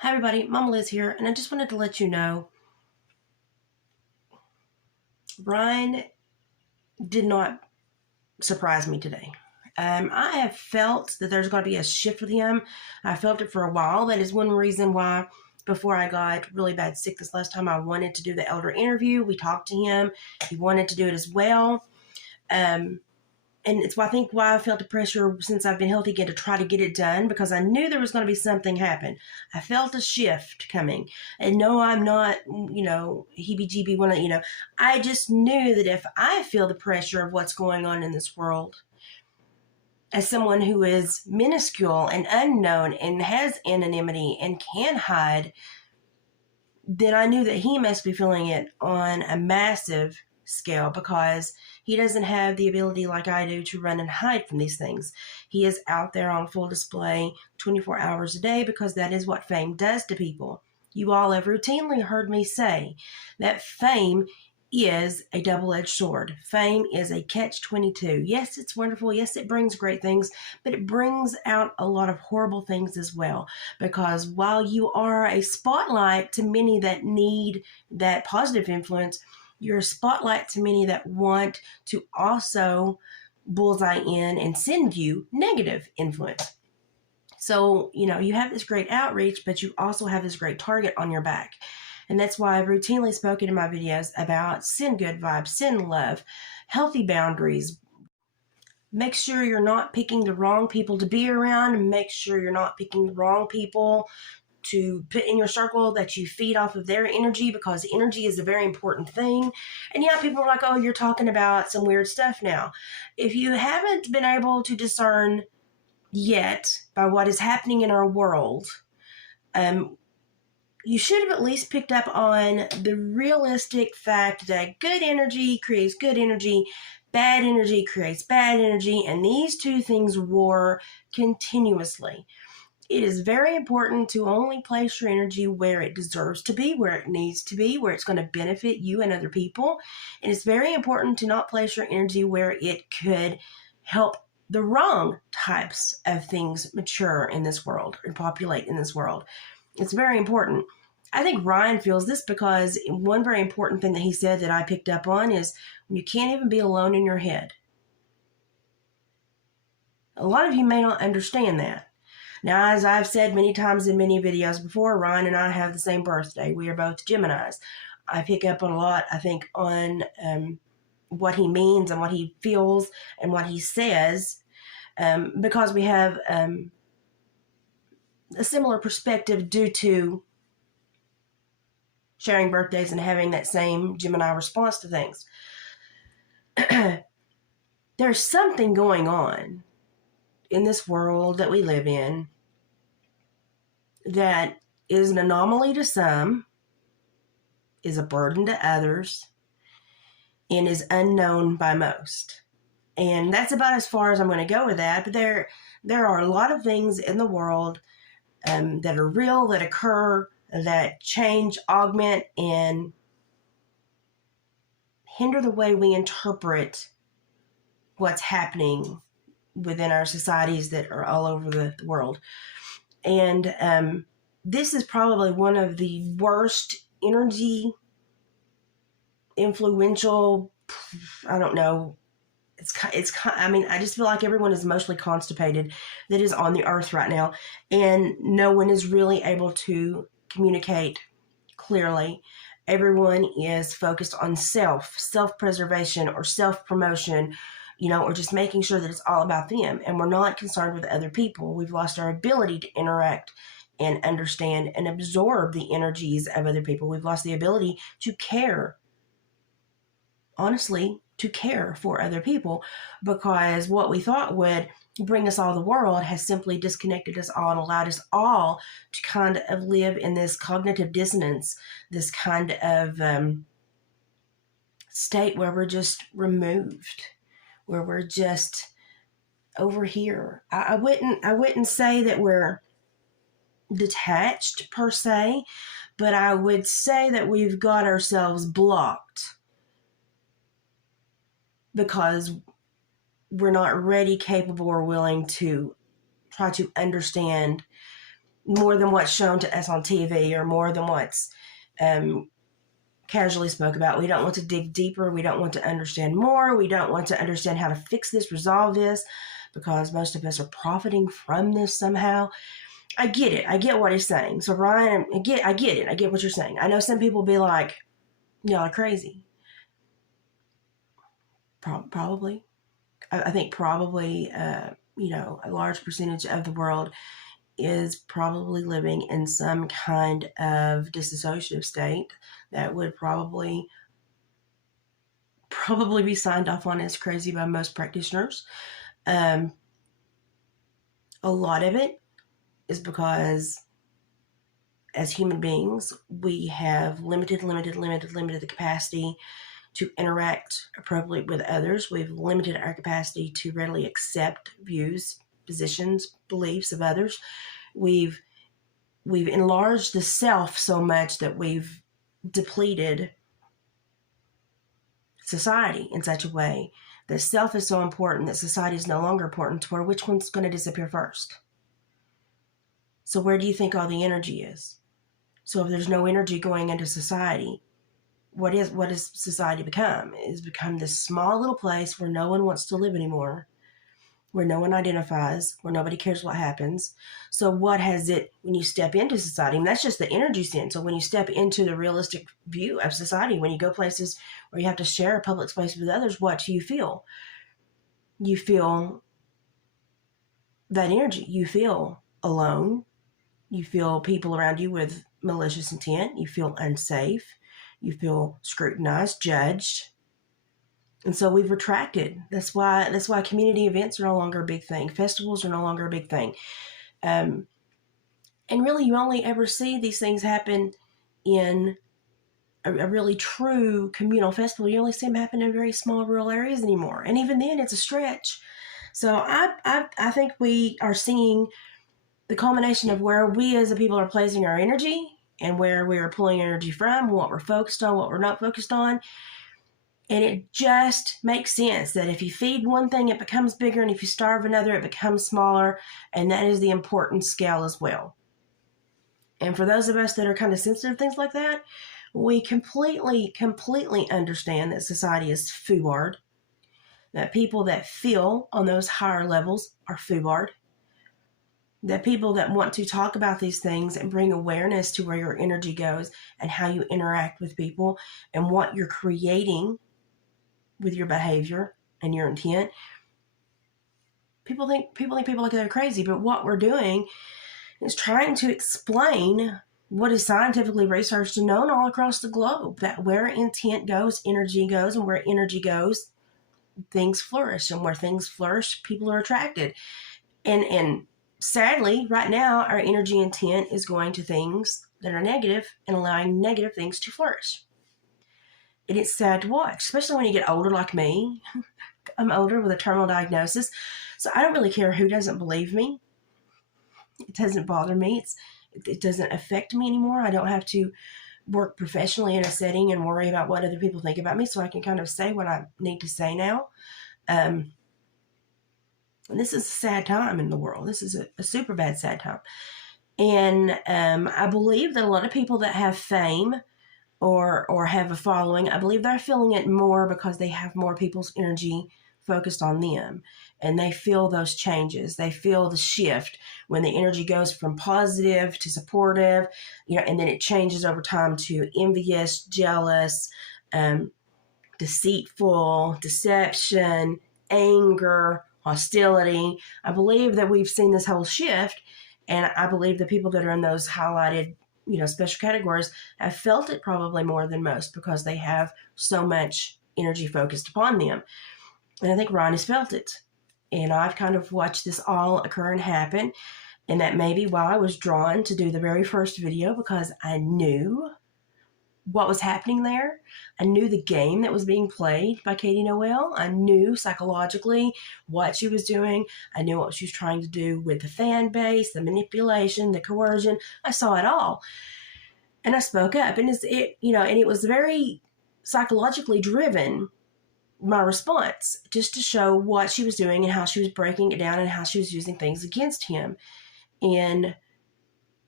Hi everybody, MommaLiz here, and I just wanted to let you know Ryan did not surprise me today. I have felt that there's going to be a shift with him. I felt it for a while. That is one reason why before I got really bad sick this last time, I wanted to do the elder interview. We talked to him. He wanted to do it as well. And it's why I felt the pressure since I've been healthy again to try to get it done, because I knew there was going to be something happen. I felt a shift coming. And no, I'm not, heebie-jeebie one, I just knew that if I feel the pressure of what's going on in this world, as someone who is minuscule and unknown and has anonymity and can hide, then I knew that he must be feeling it on a massive scale, because he doesn't have the ability like I do to run and hide from these things. He is out there on full display 24 hours a day, because that is what fame does to people. You all have routinely heard me say that fame is a double-edged sword. Fame is a catch-22. Yes, it's wonderful. Yes, it brings great things, but it brings out a lot of horrible things as well. Because while you are a spotlight to many that need that positive influence, you're a spotlight to many that want to also bullseye in and send you negative influence. So, you have this great outreach, but you also have this great target on your back. And that's why I've routinely spoken in my videos about send good vibes, send love, healthy boundaries. Make sure you're not picking the wrong people to be around. Make sure you're not picking the wrong people to put in your circle that you feed off of their energy, because energy is a very important thing. And yeah, people are like, oh, you're talking about some weird stuff now. If you haven't been able to discern yet by what is happening in our world, you should have at least picked up on the realistic fact that good energy creates good energy, bad energy creates bad energy, and these two things war continuously. It is very important to only place your energy where it deserves to be, where it needs to be, where it's going to benefit you and other people. And it's very important to not place your energy where it could help the wrong types of things mature in this world and populate in this world. It's very important. I think Ryan feels this because one very important thing that he said that I picked up on is when you can't even be alone in your head. A lot of you may not understand that. Now, as I've said many times in many videos before, Ryan and I have the same birthday. We are both Geminis. I pick up on a lot, I think, on what he means and what he feels and what he says, because we have a similar perspective due to sharing birthdays and having that same Gemini response to things. There's something going on in this world that we live in that is an anomaly to some, is a burden to others, and is unknown by most. And that's about as far as I'm going to go with that. But there are a lot of things in the world that are real, that occur, that change, augment, and hinder the way we interpret what's happening within our societies that are all over the world. And this is probably one of the worst energy influential, I don't know, I just feel like everyone is emotionally constipated that is on the earth right now, and no one is really able to communicate clearly. Everyone is focused on self-preservation or self-promotion, or just making sure that it's all about them, and we're not concerned with other people. We've lost our ability to interact and understand and absorb the energies of other people. We've lost the ability to care, honestly, to care for other people, because what we thought would bring us all the world has simply disconnected us all and allowed us all to kind of live in this cognitive dissonance, this kind of state where we're just removed, where we're just over here. I wouldn't say that we're detached per se, but I would say that we've got ourselves blocked because we're not ready, capable, or willing to try to understand more than what's shown to us on TV or more than what's casually spoke about. We don't want to dig deeper. We don't want to understand more. We don't want to understand how to fix this, resolve this, because most of us are profiting from this somehow. I get it. I get what he's saying. So Ryan, I get it. I get what you're saying. I know some people be like, y'all are crazy. Probably. I think probably, a large percentage of the world is probably living in some kind of dissociative state that would probably be signed off on as crazy by most practitioners. A lot of it is because as human beings, we have limited the capacity to interact appropriately with others. We've limited our capacity to readily accept views, positions, beliefs of others. We've enlarged the self so much that we've depleted society in such a way that self is so important that society is no longer important, to where which one's going to disappear first? So where do you think all the energy is? So if there's no energy going into society, what has society become? It has become this small little place where no one wants to live anymore, where no one identifies, where nobody cares what happens. So what has it, when you step into society, and that's just the energy sense. So when you step into the realistic view of society, when you go places where you have to share a public space with others, what do you feel? You feel that energy. You feel alone. You feel people around you with malicious intent. You feel unsafe. You feel scrutinized, judged. And so we've retracted. That's why community events are no longer a big thing. Festivals are no longer a big thing. And really, you only ever see these things happen in a really true communal festival. You only see them happen in very small rural areas anymore. And even then, it's a stretch. So I think we are seeing the culmination of where we as a people are placing our energy and where we are pulling energy from, what we're focused on, what we're not focused on. And it just makes sense that if you feed one thing, it becomes bigger, and if you starve another, it becomes smaller, and that is the important scale as well. And for those of us that are kind of sensitive to things like that, we completely understand that society is foobarred, that people that feel on those higher levels are foobarred, that people that want to talk about these things and bring awareness to where your energy goes and how you interact with people and what you're creating with your behavior and your intent. People think people like they're crazy, but what we're doing is trying to explain what is scientifically researched and known all across the globe, that where intent goes, energy goes, and where energy goes, things flourish, and where things flourish, people are attracted. And sadly, right now, our energy intent is going to things that are negative and allowing negative things to flourish. And it's sad to watch, especially when you get older like me. I'm older with a terminal diagnosis, so I don't really care who doesn't believe me. It doesn't bother me. It doesn't affect me anymore. I don't have to work professionally in a setting and worry about what other people think about me, so I can kind of say what I need to say now. And this is a sad time in the world. This is a super bad, sad time. And I believe that a lot of people that have fame or have a following, I believe they're feeling it more because they have more people's energy focused on them. And they feel those changes. They feel the shift when the energy goes from positive to supportive, and then it changes over time to envious, jealous, deceitful, deception, anger, hostility. I believe that we've seen this whole shift, and I believe the people that are in those highlighted, special categories have felt it probably more than most because they have so much energy focused upon them. And I think Ron has felt it. And I've kind of watched this all occur and happen. And that may be why I was drawn to do the very first video, because I knew what was happening there. I knew the game that was being played by Katie Noel. I knew psychologically what she was doing. I knew what she was trying to do with the fan base, the manipulation, the coercion. I saw it all. And I spoke up. And it was very psychologically driven, my response, just to show what she was doing and how she was breaking it down and how she was using things against him. And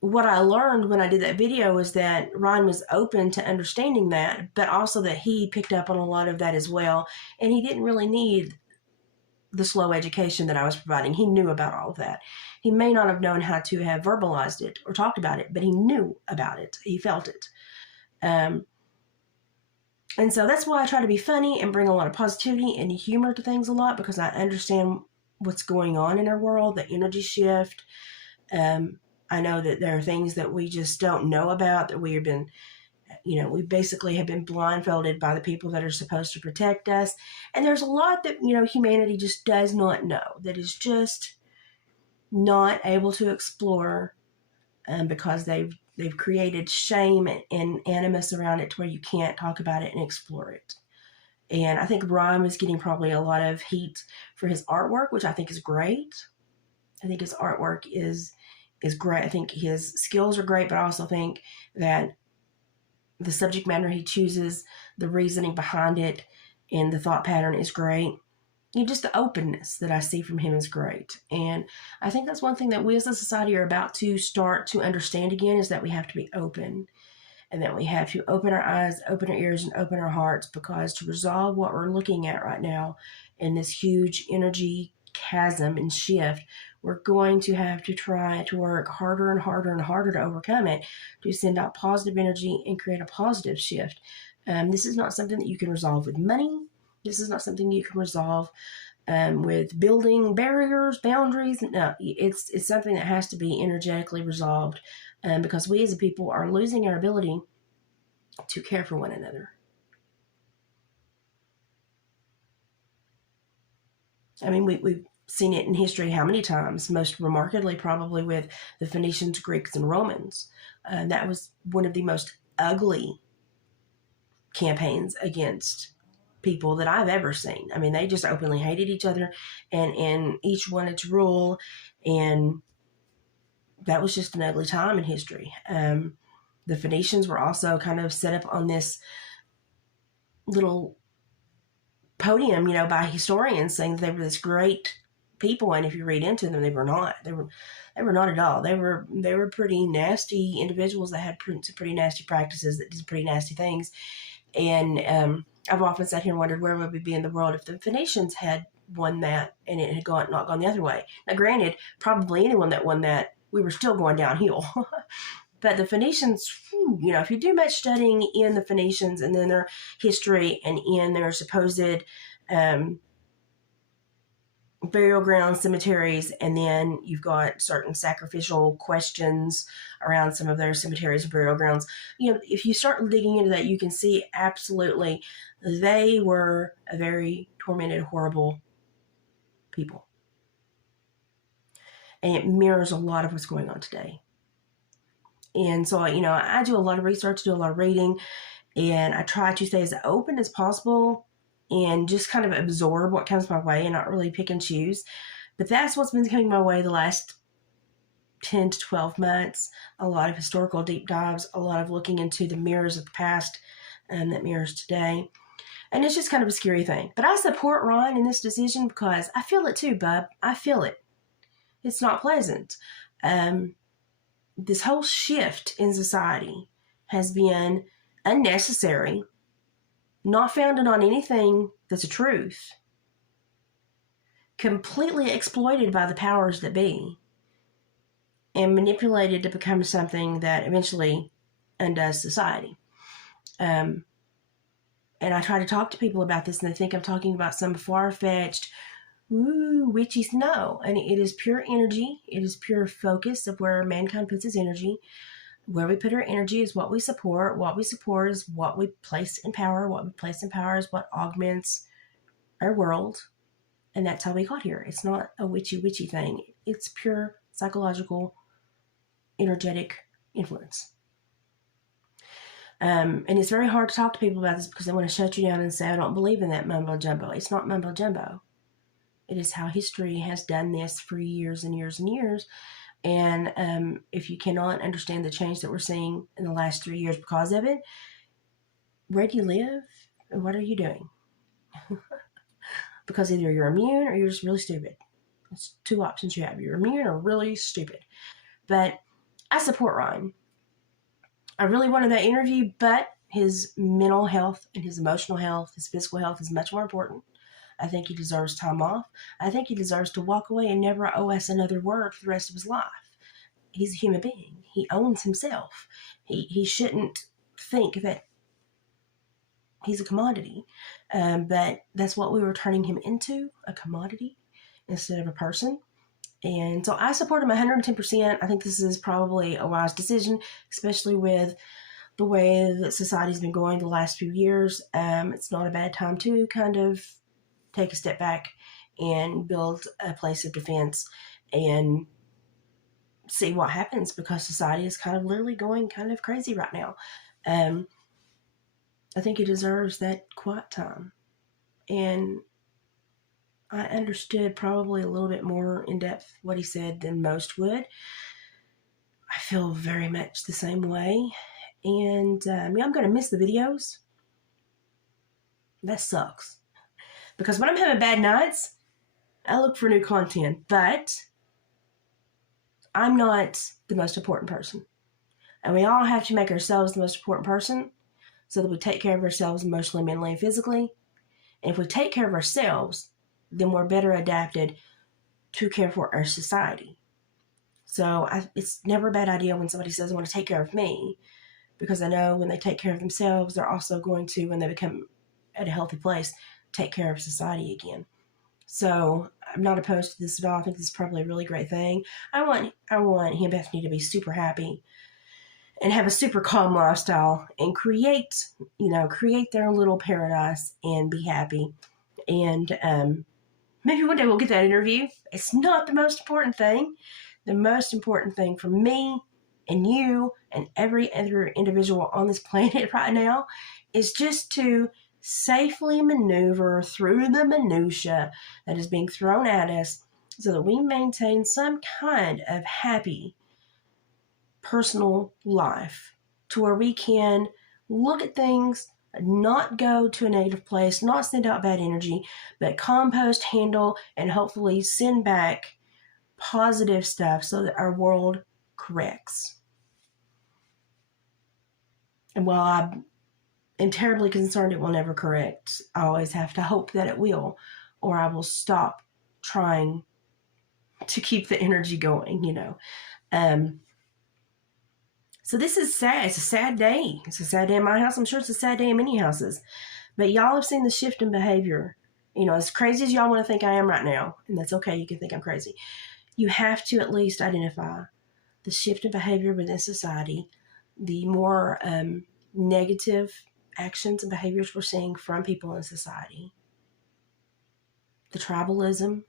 what I learned when I did that video was that Ryan was open to understanding that, but also that he picked up on a lot of that as well. And he didn't really need the slow education that I was providing. He knew about all of that. He may not have known how to have verbalized it or talked about it, but he knew about it. He felt it. And so that's why I try to be funny and bring a lot of positivity and humor to things a lot, because I understand what's going on in our world, the energy shift. I know that there are things that we just don't know about, that we have been, we basically have been blindfolded by the people that are supposed to protect us. And there's a lot that, humanity just does not know, that is just not able to explore, because they've created shame and animus around it to where you can't talk about it and explore it. And I think Ryan was getting probably a lot of heat for his artwork, which I think is great. I think his artwork is great. I think his skills are great, but I also think that the subject matter he chooses, the reasoning behind it, and the thought pattern is great. Just the openness that I see from him is great. And I think that's one thing that we as a society are about to start to understand again, is that we have to be open, and that we have to open our eyes, open our ears, and open our hearts, because to resolve what we're looking at right now in this huge energy chasm and shift, we're going to have to try to work harder and harder and harder to overcome it, to send out positive energy and create a positive shift. This is not something that you can resolve with money. This is not something you can resolve with building barriers, boundaries. No, it's something that has to be energetically resolved, because we as a people are losing our ability to care for one another. I mean, we've seen it in history how many times, most remarkably probably with the Phoenicians, Greeks, and Romans. That was one of the most ugly campaigns against people that I've ever seen. I mean, they just openly hated each other, and each wanted to rule, and that was just an ugly time in history. The Phoenicians were also kind of set up on this little podium, by historians, saying that they were this great people, and if you read into them, they were not. They were not at all. They were pretty nasty individuals that had pretty nasty practices, that did pretty nasty things. And I've often sat here and wondered, where would we be in the world if the Phoenicians had won that and it had not gone the other way? Now, granted, probably anyone that won that, we were still going downhill. But the Phoenicians, if you do much studying in the Phoenicians and then their history and in their supposed burial grounds, cemeteries, and then you've got certain sacrificial questions around some of their cemeteries and burial grounds. If you start digging into that, you can see absolutely they were a very tormented, horrible people. And it mirrors a lot of what's going on today. And so, I do a lot of research, do a lot of reading, and I try to stay as open as possible and just kind of absorb what comes my way and not really pick and choose. But that's what's been coming my way the last 10 to 12 months. A lot of historical deep dives, a lot of looking into the mirrors of the past and that mirrors today. And it's just kind of a scary thing. But I support Ryan in this decision because I feel it too, bub. I feel it. It's not pleasant. This whole shift in society has been unnecessary, not founded on anything that's a truth, completely exploited by the powers that be, and manipulated to become something that eventually undoes society. And I try to talk to people about this, and they think I'm talking about some far-fetched, witchy. No, and it is pure energy. It is pure focus of where mankind puts its energy. Where we put our energy is what we support. What we support is what we place in power. What we place in power is what augments our world. And that's how we got here. It's not a witchy thing. It's pure psychological, energetic influence. And it's very hard to talk to people about this because they want to shut you down and say, I don't believe in that mumbo jumbo. It's not mumbo jumbo. It is how history has done this for years and years and years. And if you cannot understand the change that we're seeing in the last 3 years because of it, where do you live and what are you doing? Because either you're immune or you're just really stupid. That's two options you have. You're immune or really stupid. But I support Ryan. I really wanted that interview, but his mental health and his emotional health, his physical health is much more important. I think he deserves time off. I think he deserves to walk away and never owe us another word for the rest of his life. He's a human being. He owns himself. He shouldn't think that he's a commodity. But that's what we were turning him into, a commodity instead of a person. And so I support him 110%. I think this is probably a wise decision, especially with the way that society's been going the last few years. It's not a bad time to kind of take a step back and build a place of defense and see what happens, because society is kind of literally going kind of crazy right now. I think he deserves that quiet time. And I understood probably a little bit more in depth what he said than most would. I feel very much the same way. And I'm going to miss the videos. That sucks. Because when I'm having bad nights, I look for new content. But I'm not the most important person. And we all have to make ourselves the most important person so that we take care of ourselves emotionally, mentally, and physically. And if we take care of ourselves, then we're better adapted to care for our society. So it's never a bad idea when somebody says, I want to take care of me, because I know when they take care of themselves, they're also going to, when they become at a healthy place, take care of society again. So I'm not opposed to this at all. I think this is probably a really great thing. I want he and Bethany to be super happy and have a super calm lifestyle and create their little paradise and be happy. And maybe one day we'll get that interview. It's not the most important thing. The most important thing for me and you and every other individual on this planet right now is just to safely maneuver through the minutia that is being thrown at us so that we maintain some kind of happy personal life to where we can look at things, not go to a negative place, not send out bad energy, but compost, handle, and hopefully send back positive stuff so that our world corrects. And while I am terribly concerned it will never correct, I always have to hope that it will, or I will stop trying to keep the energy going, So this is sad. It's a sad day. It's a sad day in my house. I'm sure it's a sad day in many houses. But y'all have seen the shift in behavior. As crazy as y'all want to think I am right now, and that's okay, you can think I'm crazy, you have to at least identify the shift in behavior within society, the more negative actions and behaviors we're seeing from people in society, the tribalism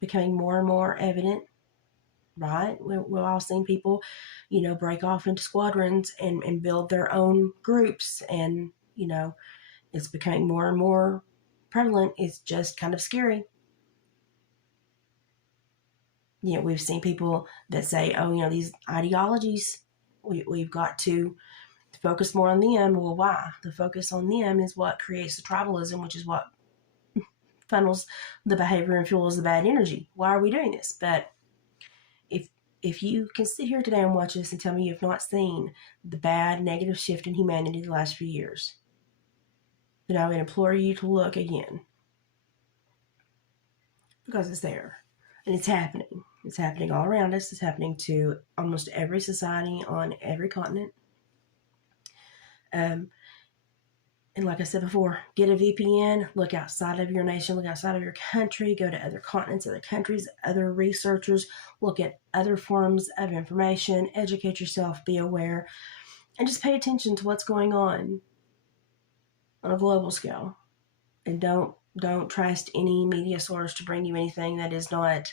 becoming more and more evident, right? We've all seen people, break off into squadrons and build their own groups, and, it's becoming more and more prevalent. It's just kind of scary. We've seen people that say, these ideologies, we've got to focus more on them. Well, why? The focus on them is what creates the tribalism, which is what funnels the behavior and fuels the bad energy. Why are we doing this? But if you can sit here today and watch this and tell me you've not seen the bad, negative shift in humanity the last few years, then I would implore you to look again. Because it's there. And it's happening. It's happening all around us. It's happening to almost every society on every continent. And like I said before, get a VPN, look outside of your nation, look outside of your country, go to other continents, other countries, other researchers, look at other forms of information, educate yourself, be aware, and just pay attention to what's going on a global scale. And don't trust any media source to bring you anything that is not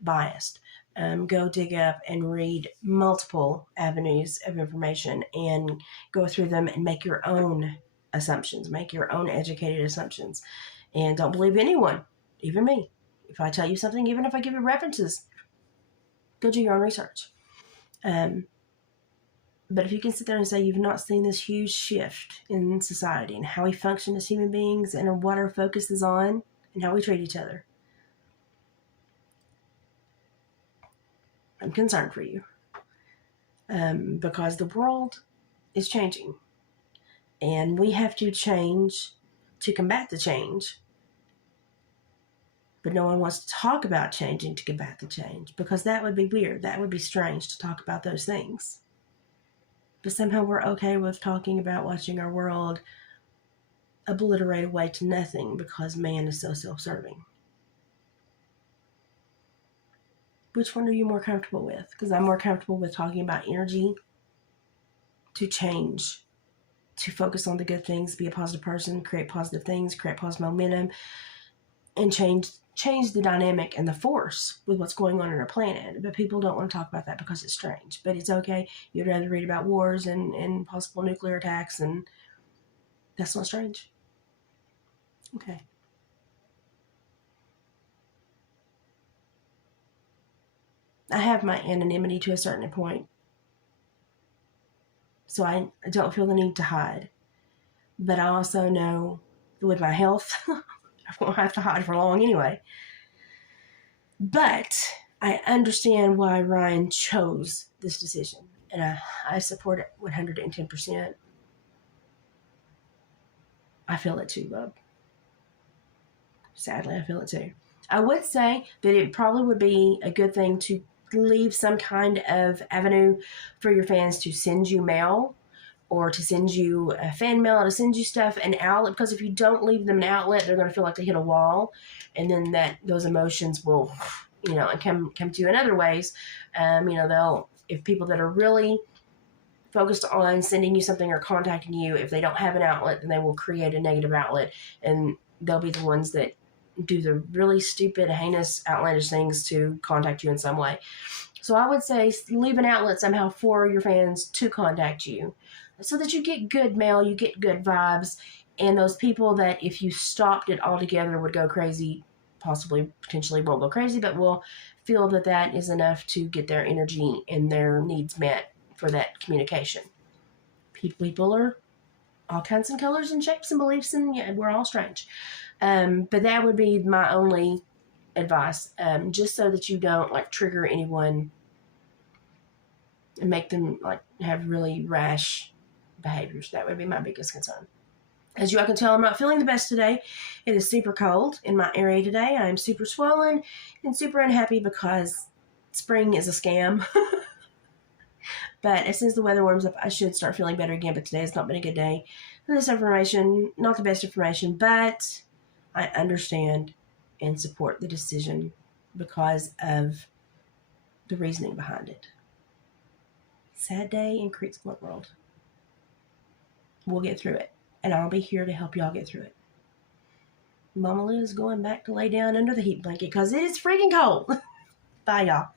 biased. Go dig up and read multiple avenues of information and go through them and make your own assumptions, make your own educated assumptions. And don't believe anyone, even me. If I tell you something, even if I give you references, go do your own research. But if you can sit there and say you've not seen this huge shift in society and how we function as human beings and what our focus is on and how we treat each other, I'm concerned for you. because the world is changing. And we have to change to combat the change. But no one wants to talk about changing to combat the change, because that would be weird. That would be strange to talk about those things. But somehow we're okay with talking about watching our world obliterate away to nothing because man is so self-serving. Which one are you more comfortable with? Because I'm more comfortable with talking about energy to change, to focus on the good things, be a positive person, create positive things, create positive momentum, and change the dynamic and the force with what's going on in our planet. But people don't want to talk about that because it's strange. But it's okay. You'd rather read about wars and possible nuclear attacks, and that's not strange. Okay. I have my anonymity to a certain point, so I don't feel the need to hide. But I also know that with my health, I won't have to hide for long anyway. But I understand why Ryan chose this decision, and I support it 110%. I feel it too, bub. Sadly, I feel it too. I would say that it probably would be a good thing to leave some kind of avenue for your fans to send you mail, or to send you a fan mail, to send you stuff, an outlet. Because if you don't leave them an outlet, they're going to feel like they hit a wall, and then those emotions will, and come to you in other ways. They'll, if people that are really focused on sending you something or contacting you, if they don't have an outlet, then they will create a negative outlet, and they'll be the ones that do the really stupid, heinous, outlandish things to contact you in some way. So I would say leave an outlet somehow for your fans to contact you, so that you get good mail, you get good vibes, and those people that if you stopped it altogether would go crazy, potentially won't go crazy, but will feel that is enough to get their energy and their needs met for that communication. People are all kinds of colors and shapes and beliefs, and we're all strange. But that would be my only advice, just so that you don't trigger anyone and make them have really rash behaviors. That would be my biggest concern. As I can tell, I'm not feeling the best today. It is super cold in my area today. I'm super swollen and super unhappy because spring is a scam. But as soon as the weather warms up, I should start feeling better again. But today has not been a good day. This information, not the best information, but I understand and support the decision because of the reasoning behind it. Sad day in Creeksport world. We'll get through it, and I'll be here to help y'all get through it. MommaLiz going back to lay down under the heat blanket because it is freaking cold. Bye, y'all.